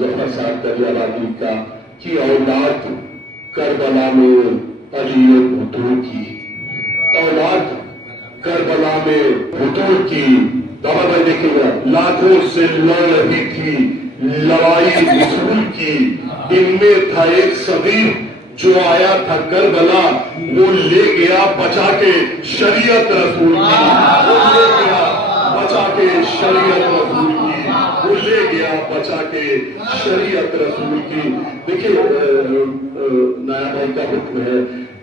ظفر صاحب دریابادی کا کہ اولاد کربلا میں علی بھٹو کی، اولاد کربلا میں بھٹو کی. بابا بھائی دیکھیں گا، لاکھوں سے لڑ رہی تھی لڑائی رسول کی، ان میں تھا ایک صغیر جو آیا تھا کربلا، وہ لے گیا بچا کے شریعت رسول کی، وہ لے گیا بچا کے شریعت رسول کی، وہ لے گیا بچا کے شریعت رسول کی. دیکھیں نیا بھائی کا حکم ہے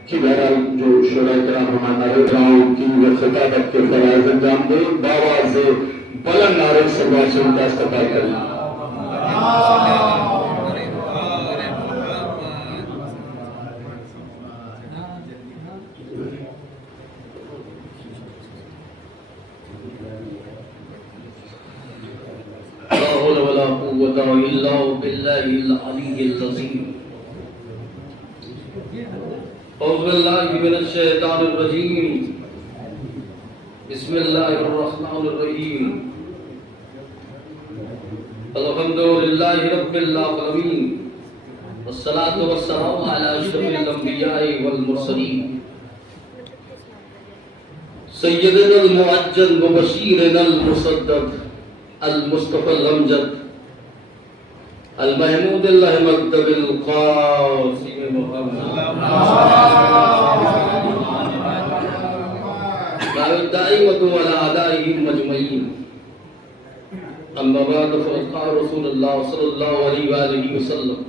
کہ بہرحال جو شورا کرام ہمارے گاؤں کی وہ خطابت کے فرائض انجام دے، باواز بلند نعرے سے ان کا استقبال کریں. ولا قوة إلا بالله العلي العظيم. أعوذ بالله من الشيطان الرجيم. بسم الله الرحمن الرحيم. الحمد لله رب العالمين والصلاة والسلام على أشرف الأنبياء والمرسلين سيدنا المؤجل وبشيرنا المصدق المصطفى الأمجد المحمود الأحمد بالقاسم محمد والدائمة على أعدائهم أجمعين. أما بعد فقد قال رسول الله صلى الله عليه وآله وسلم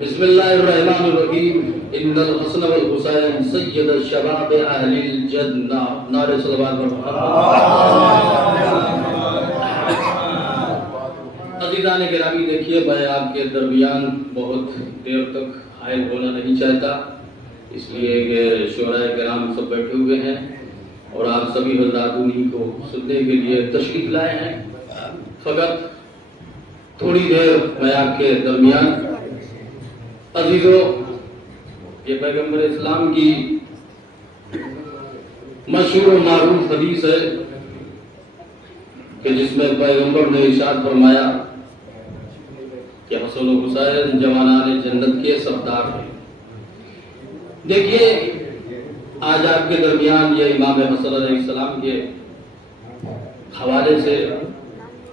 بسم الله الرحمن الرحيم إن الحسن والحسين سيد الشباب أهل الجنة. نعرہ صلوات عزیزان گرامی، دیکھیے میں آپ کے درمیان بہت دیر تک حائل ہونا نہیں چاہتا، اس لیے کہ شعراء کرام سب بیٹھے ہوئے ہیں اور آپ سبھی حضرات انہی کو سننے کے لیے تشریف لائے ہیں. فقط تھوڑی دیر میں آپ کے درمیان عزیزو، یہ پیغمبر اسلام کی مشہور و معروف حدیث ہے کہ جس میں پیغمبر نے ارشاد فرمایا کہ حسن و حسین جوانان جنت کے سردار ہیں. دیکھیے آج آپ کے درمیان یہ امام حسن علیہ السلام کے حوالے سے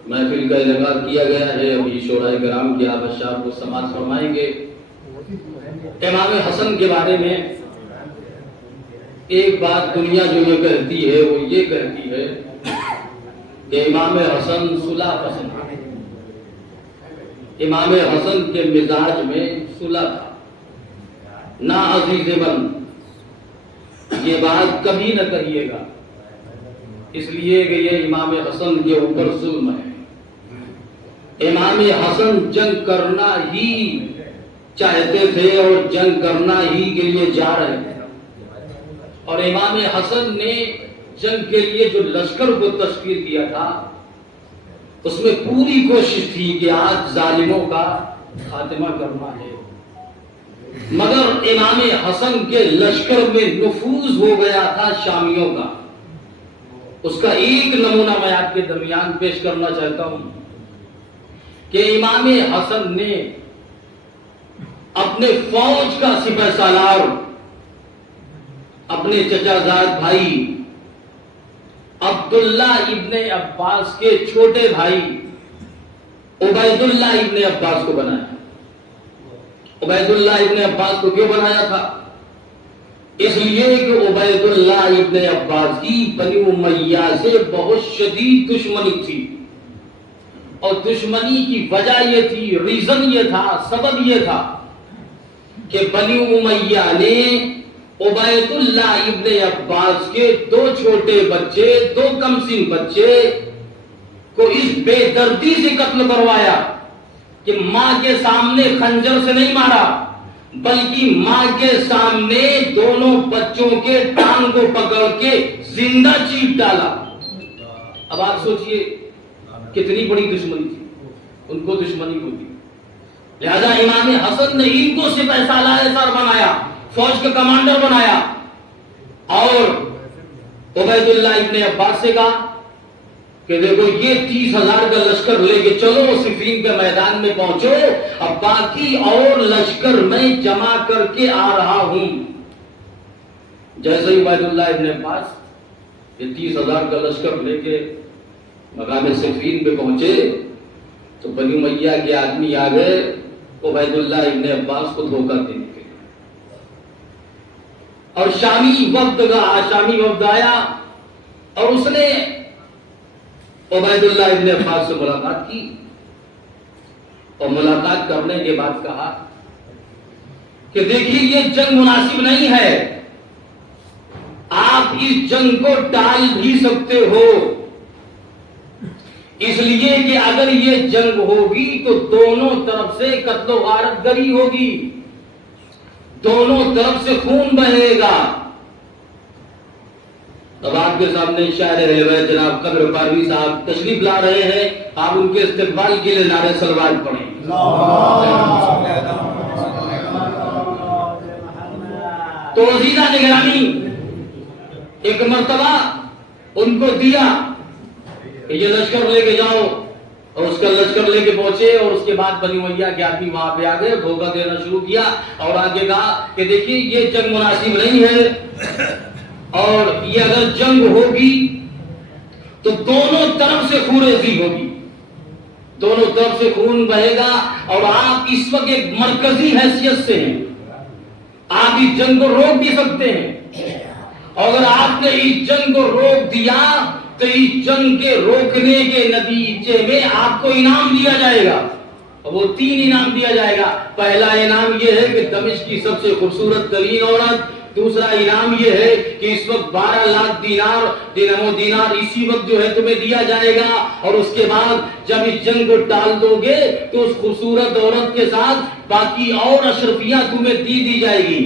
محفل کا انعقاد کیا گیا ہے. ابھی شعراء کرام کے آپ اشعار کو سماعت فرمائیں گے. امام حسن کے بارے میں ایک بات دنیا جو یہ کہتی ہے وہ یہ کہتی ہے کہ امام حسن صلح پسند ہے. امام حسن کے مزاج میں صلح تھا، نہ عزیز من. یہ بات کبھی نہ کہیے گا، اس لیے کہ یہ امام حسن کے اوپر ظلم ہے. امام حسن جنگ کرنا ہی چاہتے تھے اور جنگ کرنا ہی کے لیے جا رہے تھے، اور امام حسن نے جنگ کے لیے جو لشکر کو تشکیل دیا تھا اس میں پوری کوشش تھی کہ آج ظالموں کا خاتمہ کرنا ہے. مگر امام حسن کے لشکر میں نفوذ ہو گیا تھا شامیوں کا. اس کا ایک نمونہ میں آپ کے درمیان پیش کرنا چاہتا ہوں کہ امام حسن نے اپنے فوج کا سپہ سالار اپنے چچا زاد بھائی عبداللہ ابن عباس کے چھوٹے بھائی عبید اللہ ابن عباس کو بنایا. عبید اللہ ابن عباس کو کیوں بنایا تھا؟ اس لیے کہ عبید اللہ ابن عباس کی بنی امیہ سے بہت شدید دشمنی تھی، اور دشمنی کی وجہ یہ تھی، ریزن یہ تھا، سبب یہ تھا کہ بنی امیہ نے عبید اللہ ابن عباس کے دو چھوٹے بچے، دو کمسن بچے کو اس بے دردی سے قتل کروایا کہ ماں کے سامنے خنجر سے نہیں مارا، بلکہ ماں کے سامنے دونوں بچوں کے ٹانگ کو پکڑ کے زندہ چیٹ ڈالا. اب آپ سوچئے کتنی بڑی دشمنی تھی، ان کو دشمنی ہوتی. لہذا امام حسن نے ان کو سپہ سالار سر بنایا، فوج کا کمانڈر بنایا، اور عبید اللہ ابن عباس سے کہا کہ دیکھو یہ 30,000 کا لشکر لے کے چلو، صفین کے میدان میں پہنچو، اب باقی اور لشکر میں جمع کر کے آ رہا ہوں۔ جیسے ہی عبید اللہ ابن عباس یہ 30,000 کا لشکر لے کے مقام صفین پہ پہنچے تو بنی امیہ کے آدمی آ گئے عبید اللہ ابن عباس کو دھوکہ دینے کے، اور شامی وفد آیا اور اس نے عبید اللہ ابن عباس سے ملاقات کی، اور ملاقات کرنے کے بعد کہا کہ دیکھیے یہ جنگ مناسب نہیں ہے، آپ اس جنگ کو ٹال بھی سکتے ہو، اس لیے کہ اگر یہ جنگ ہوگی تو دونوں طرف سے قتل و غارت گری ہوگی، دونوں طرف سے خون بہے گا۔ اب آپ کے سامنے شاعر روایت جناب قدر پاروی صاحب تشریف لا رہے ہیں، آپ ان کے استقبال کے لیے نعرہ صلوات پڑھیں۔ تو عزیزہ نگرامی ایک مرتبہ ان کو دیا کہ یہ لشکر لے کے جاؤ، اور اس کا لشکر لے کے پہنچے، اور اس کے بعد بنی امیہ کے آدمی وہاں پہ آ گئے، دھوکہ دینا شروع کیا، اور آگے کہا کہ دیکھیے یہ جنگ مناسب نہیں ہے، اور یہ اگر جنگ ہوگی تو دونوں طرف سے خون ریزی ہوگی، دونوں طرف سے خون بہے گا، اور آپ اس وقت ایک مرکزی حیثیت سے ہیں، آپ اس جنگ کو روک بھی سکتے ہیں، اور اگر آپ نے اس جنگ کو روک دیا تو اس جنگ کے روکنے کے نتیجے میں آپ کو انعام دیا جائے گا، اور وہ 3 انعام دیا جائے گا۔ پہلا انعام یہ ہے کہ دمشق کی سب سے خوبصورت ترین عورت، دوسرا انعام یہ ہے کہ اس وقت 12 لاکھ دینار اسی وقت جو ہے تمہیں دیا جائے گا، اور اس کے بعد جب اس جنگ کو ٹال دو گے تو اس خوبصورت عورت کے ساتھ باقی اور اشرفیاں تمہیں دی جائے گی۔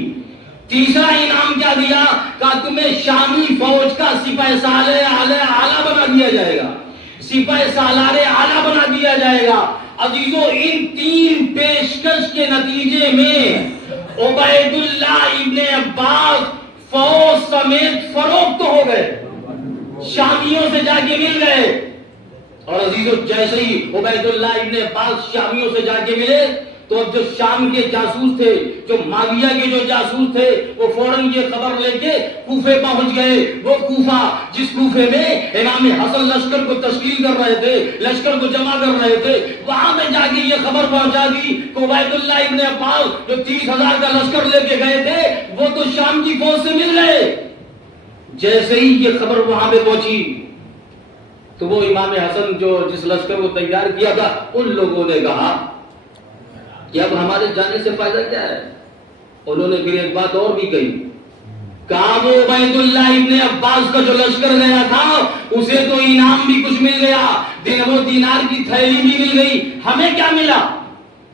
تیسرا انعام کیا دیا؟ کہا تمہیں شامی فوج کا سپہ سالار اعلیٰ بنا دیا جائے گا، سپہ سالار اعلیٰ بنا دیا جائے گا۔ عزیزو ان 3 پیشکش کے نتیجے میں عبید اللہ ابن عباس فوج سمیت فروخت ہو گئے، شامیوں سے جا کے مل گئے، اور عزیزو جیسے ہی عبید اللہ ابن عباس شامیوں سے جا کے ملے تو اب جو شام کے جاسوس تھے، جو معاویہ کے جو جاسوس تھے، وہ فوراً یہ خبر لے کے کوفے پہنچ گئے۔ وہ کوفہ جس کوفے میں امام حسن لشکر کو تشکیل کر رہے تھے، لشکر کو جمع کر رہے تھے، وہاں میں جا کے یہ خبر پہنچا دی کہ عبید اللہ ابن عباس جو 30,000 کا لشکر لے کے گئے تھے وہ تو شام کی فوج سے مل گئے۔ جیسے ہی یہ خبر وہاں پہ پہنچی تو وہ امام حسن جو جس لشکر کو تیار کیا تھا، ان لوگوں نے کہا کہ اب ہمارے جانے سے فائدہ کیا ہے؟ انہوں نے پھر ایک بات اور بھی کہی، کہا وہ عبید اللہ ابن عباس کا جو لشکر گیا تھا اسے تو انعام بھی کچھ مل گیا، دینار کی تھیلی بھی مل گئی، ہمیں کیا ملا؟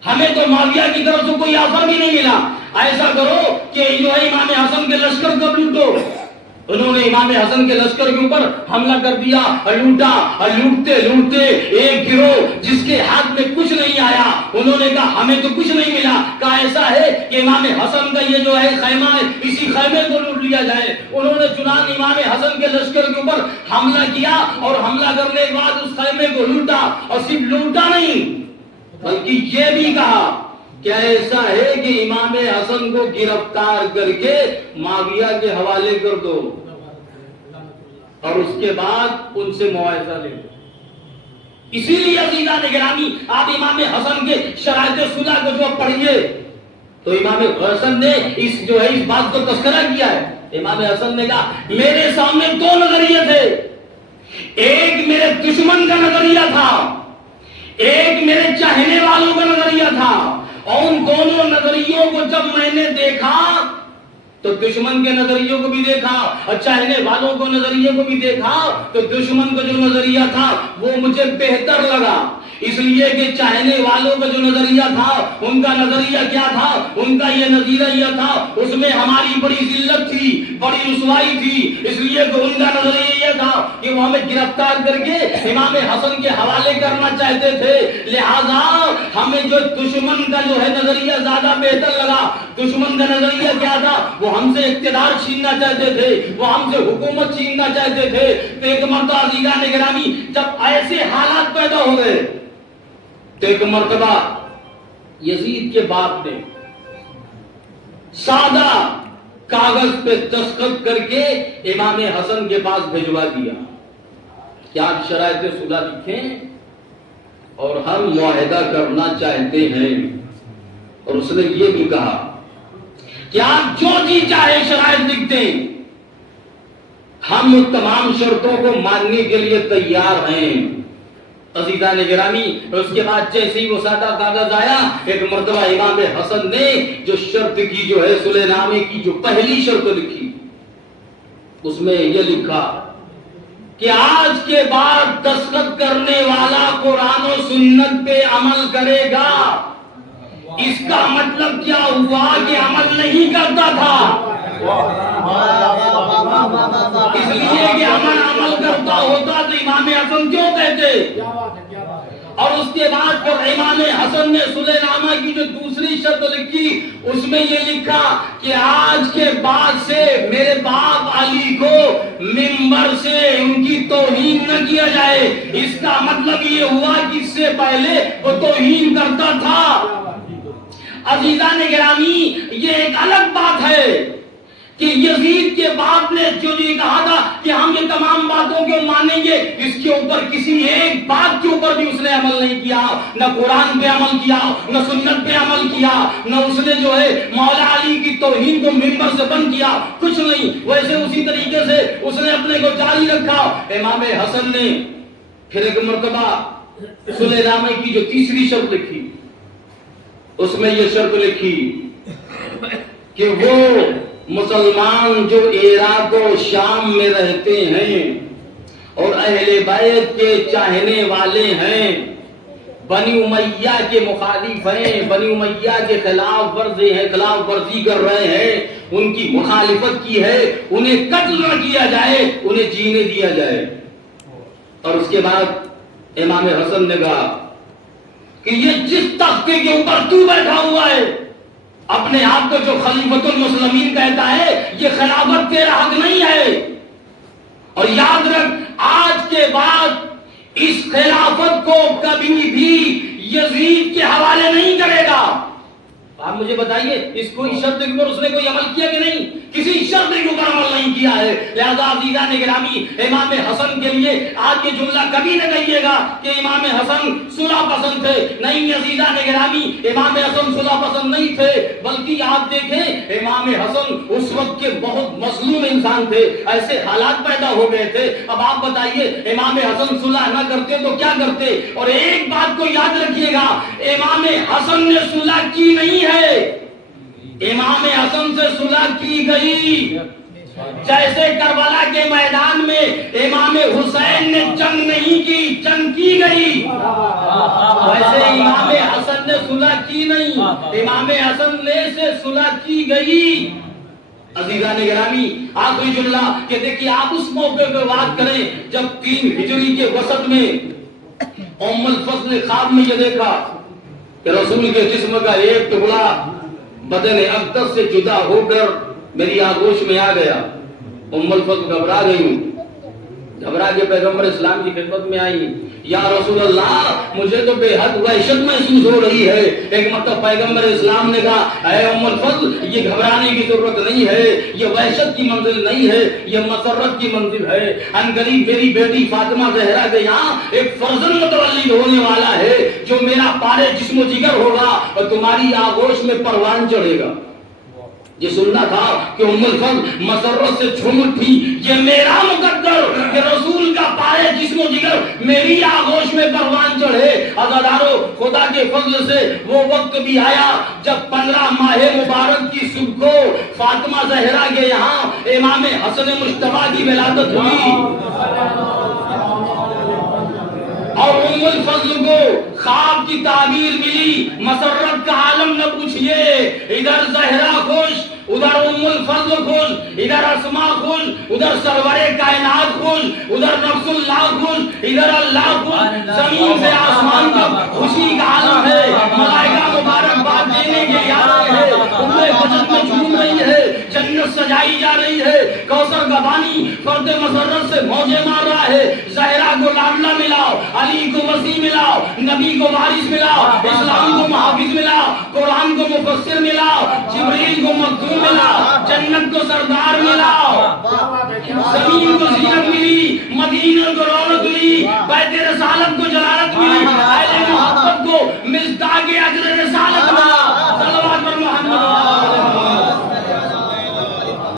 ہمیں تو معاویہ کی طرف سے کوئی آفر بھی نہیں ملا۔ ایسا کرو کہ جو ہے امام حسن کے لشکر کو لوٹو۔ انہوں نے امام حسن کے لشکر کے اوپر حملہ کر دیا، لوٹا، لوٹتے لوٹتے ایک گروہ جس کے ہاتھ میں کچھ نہیں آیا، انہوں نے کہا ہمیں تو کچھ نہیں ملا۔ کہا ایسا ہے کہ امام حسن کا یہ جو ہے خیمہ ہے، اسی خیمے کو لوٹ لیا جائے۔ انہوں نے چنان امام حسن کے لشکر کے اوپر حملہ کیا، اور حملہ کرنے کے بعد اس خیمے کو لوٹا، اور صرف لوٹا نہیں بلکہ یہ بھی کہا کیا ایسا ہے کہ امام حسن کو گرفتار کر کے معاویہ کے حوالے کر دو، اور اس کے بعد ان سے معاہدہ لے لو۔ اسی لیے عزیزہ نگرامی آپ امام حسن کے شرائط صلح کو جو پڑھیے تو امام حسن نے اس جو ہے اس بات کو تذکرہ کیا ہے۔ امام حسن نے کہا میرے سامنے 2 نظریے تھے، ایک میرے دشمن کا نظریہ تھا، ایک میرے چاہنے والوں کا نظریہ تھا، اور ان دونوں نظریوں کو جب میں نے دیکھا تو دشمن کے نظریوں کو بھی دیکھا اور چاہنے والوں کو نظریے کو بھی دیکھا تو دشمن کا جو نظریہ تھا وہ مجھے بہتر لگا، اس لیے کہ چاہنے والوں کا جو نظریہ تھا ان کا نظریہ کیا تھا؟ ان کا یہ نظریہ تھا اس میں ہماری بڑی ذلت تھی، بڑی رسوائی تھی، اس لیے کہ ان کا نظریہ یہ تھا کہ وہ ہمیں گرفتار کر کے امام حسن کے حوالے کرنا چاہتے تھے، لہذا ہمیں جو دشمن کا جو ہے نظریہ زیادہ بہتر لگا، دشمن کا نظریہ کیا تھا؟ وہ ہم سے اقتدار چھیننا چاہتے تھے، وہ ہم سے حکومت چھیننا چاہتے تھے۔ تو ایک مرتبہ عزیزان گرامی جب ایسے حالات پیدا ہو گئے تو ایک مرتبہ یزید کے باپ نے سادہ کاغذ پہ دستخط کر کے امام حسن کے پاس بھیجوا دیا کہ آپ شرائط صلح لکھیں اور ہم معاہدہ کرنا چاہتے ہیں۔ اور اس نے یہ بھی کہا کہ آپ جو جی چاہے شرائط لکھ دیں، ہم تمام شرطوں کو ماننے کے لیے تیار ہیں۔ عزیزان گرامی اس کے بعد جیسے ہی وہ سادہ کاغذ آیا، ایک مرتبہ امام حسن نے جو شرط کی جو ہے صلح نامے کی جو پہلی شرط لکھی، اس میں یہ لکھا کہ آج کے بعد دستخط کرنے والا قرآن و سنت پہ عمل کرے گا۔ اس کا مطلب کیا ہوا کہ عمل نہیں کرتا تھا، اس لیے کہ عمل کرتا ہوتا تو امام حسن کیوں کہتے۔ اور اس کے بعد پھر امام حسن نے صلح نامہ کی جو دوسری شرط لکھی، اس میں یہ لکھا کہ آج کے بعد سے میرے باپ علی کو منبر سے ان کی توہین نہ کیا جائے۔ اس کا مطلب یہ ہوا کہ اس سے پہلے وہ توہین کرتا تھا۔ عزیزان گرامی یہ ایک الگ بات ہے کہ یزید کے باپ نے جو یہ کہا تھا کہ ہم یہ تمام باتوں کو مانیں گے، اس کے اوپر کسی ایک بات کے اوپر بھی اس نے عمل نہیں کیا، نہ قرآن پہ عمل کیا، نہ سنت پہ عمل کیا، نہ اس نے جو ہے مولا علی کی توہین کو منبر سے بند کیا، کچھ نہیں۔ ویسے اسی طریقے سے اس نے اپنے کو جاری رکھا۔ امام حسن نے پھر ایک مرتبہ صلح نامے کی جو تیسری شرط لکھی، اس میں یہ شرط لکھی کہ وہ مسلمان جو عراق و شام میں رہتے ہیں اور اہل بیت کے چاہنے والے ہیں، بنی امیہ کے مخالف ہیں، بنی امیہ کے خلاف ورزی کر رہے ہیں، ان کی مخالفت کی ہے، انہیں قتل نہ کیا جائے، انہیں جینے دیا جائے۔ اور اس کے بعد امام حسن نے کہا کہ یہ جس تختے کے اوپر تو بیٹھا ہوا ہے، اپنے آپ کو جو خلیفۃ المسلمین کہتا ہے، یہ خلافت تیرا حق نہیں ہے۔ اور یاد رکھ آج کے بعد اس خلافت کو کبھی بھی یزید کے حوالے نہیں کرے گا۔ آپ مجھے بتائیے اس کوئی شرط کے اوپر اس نے کوئی عمل کیا کہ نہیں؟ کسی شرط کے اوپر عمل نہیں کیا ہے۔ لہذا عزیزان گرامی امام حسن کے لیے آپ یہ جملہ کبھی نہ کہیے گا کہ امام حسن صلح پسند تھے، نہیں عزیزان گرامی امام حسن صلح پسند نہیں تھے، بلکہ آپ دیکھیں امام حسن اس وقت کے بہت مظلوم انسان تھے، ایسے حالات پیدا ہو گئے تھے۔ اب آپ بتائیے امام حسن صلح نہ کرتے تو کیا کرتے؟ اور ایک بات کو یاد رکھیے گا، امام حسن نے صلح کی نہیں ہے، امام حسن سے صلح کی گئی۔ جیسے کربلا کے میدان میں امام حسین نے جنگ نہیں کی، جنگ کی گئی، ویسے امام حسن نے صلح کی نہیں، امام حسن نے سے صلح کی گئی۔ عزیزان گرامی آخری جملہ کہ دیکھیے آپ اس موقع پہ بات کریں جب 3 ہجری کے وسط میں ام الفضل نے خواب میں یہ دیکھا کہ رسول کے جسم کا ایک ٹکڑا بدن اقدس سے جدا ہو کر میری آغوش میں آ گیا۔ ام الفضل گھبرا گئی، گھبرا کے پیغمبر اسلام کی خدمت میں آئی، یا رسول اللہ مجھے تو بے حد وحشت محسوس ہو رہی ہے۔ ایک مرتبہ پیغمبر اسلام نے کہا اے ام الفضل یہ گھبرانے کی ضرورت نہیں ہے، یہ وحشت کی منزل نہیں ہے، یہ مسرت کی منزل ہے۔ ان قریب میری بیٹی فاطمہ زہرا کے یہاں ایک فرزند متولد ہونے والا ہے جو میرا پارے جسم و جگر ہوگا اور تمہاری آغوش میں پروان چڑھے گا۔ یہ سننا تھا کہ ام الفضل مسرت سے جھوم اٹھی، یہ میرا مقدر کہ رسول کا پائے جسم و جگر میری آغوش میں پروان چڑھے۔ عزادارو خدا کے فضل سے وہ وقت بھی آیا جب 15 ماہ مبارک کی صبح کو فاطمہ زہرا کے یہاں امام حسن مجتبی کی ولادت ہوئی، اور ام الفضل کو خواب کی تعبیر ملی۔ مسرت کا عالم نہ پوچھئے، ادھر زہرا خوش، ادھر ام الفضل خوش، ادھر اسماء خوش، ادھر سرور کائنات خوش، ادھر نفس اللہ خوش، ادھر اللہ خوش، زمین سے آسمان تک خوشی کا عالم ہے۔ ملائکہ مبارک بات دینے کے لیے آ رہے ہیں، گائی جا رہی ہے، کوثر کا پانی فرد مسرت سے موجیں مار رہا ہے، زہرا کو لاڈلا ملاؤ، علی کو مسیح ملاؤ، نبی کو وارث ملاؤ، اسلام کو محافظ ملاؤ، قرآن کو مفسر ملاؤ، جبریل کو مخدوم ملاؤ، جنت کو سردار ملاؤ،